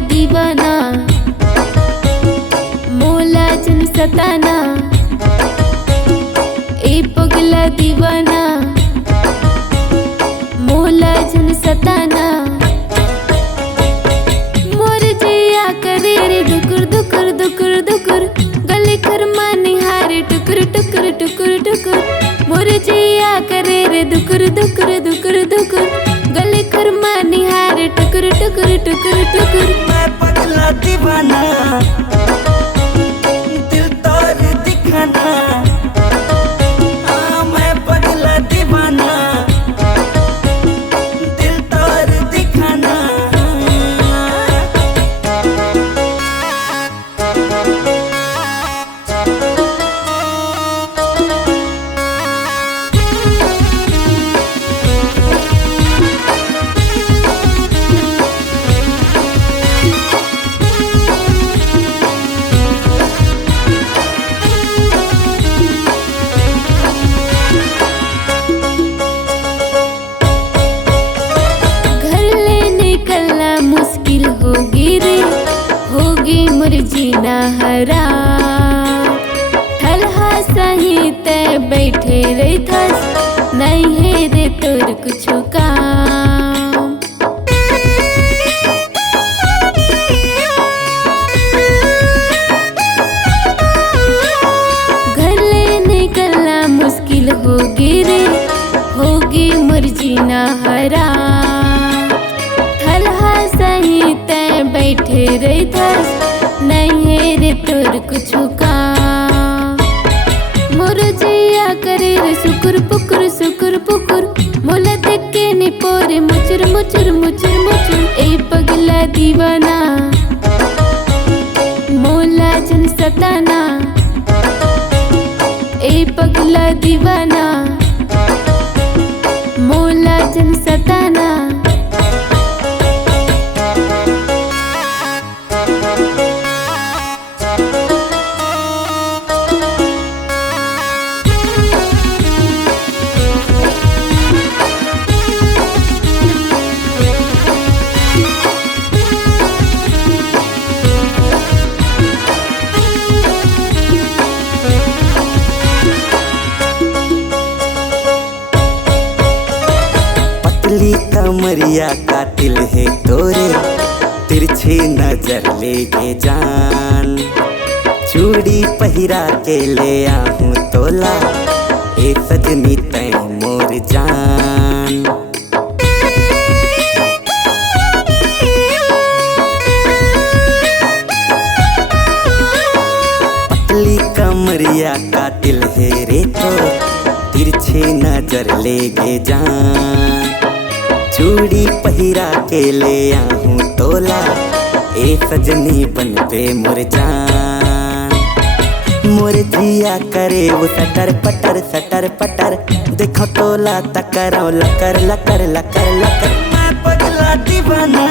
दीवाना मोला जन सताना, ए पगला दीवाना मोला जन सताना। मोर जिया करे रे दुकुर दुकुर दुकुर दुकुर, गले खरमा निहारे टुकुर टुकुर टुकुर टुकुर। मोर जिया करे रे दुकुर दुकुर दुकुर दुकुर, गले खरमा निहारे टुकुर टुकुर टुकुर टुकुर। मैं पगला दीवाना दिल तोड़ दिखाना, हाँ मैं पगला दीवाना दिल तोड़ दिखाना। होगी रे होगी मोर जीना हराम, ठलहा सही तय बैठे रे थस, नहीं है रे तोर कुछ काम। घर ले निकलना मुश्किल होगी रे होगी मोर जीना हराम, ठलहा सही तय बैठे रे धस, नहीं है रे तोर कुछ काम। मोर जिया करे रे सुकुर पुकुर सुकुर पुकुर, मोला देख के नि पोरे मुचुर मुचुर मुचुर मुचुर। ए पगला दीवाना मोला जन सताना, ए पगला दीवाना मोला जन सताना। पतली कमरिया कातिल है तोरे, तिरछी नजर लेके जान। चूड़ी पहिरा के ले आहूं तोला, ए सजनी तै मोर जान। पतली कमरिया कातिल है रे तो, तिरछी नजर लेके जान। चूड़ी पहिरा के ले आहूं तोला, ए सजनी बन पे मोर जान। मोर जिया करे वो सटर पटर, देखो तोला तकरो लकर लकर लकर लकर। मैं पगला दीवाना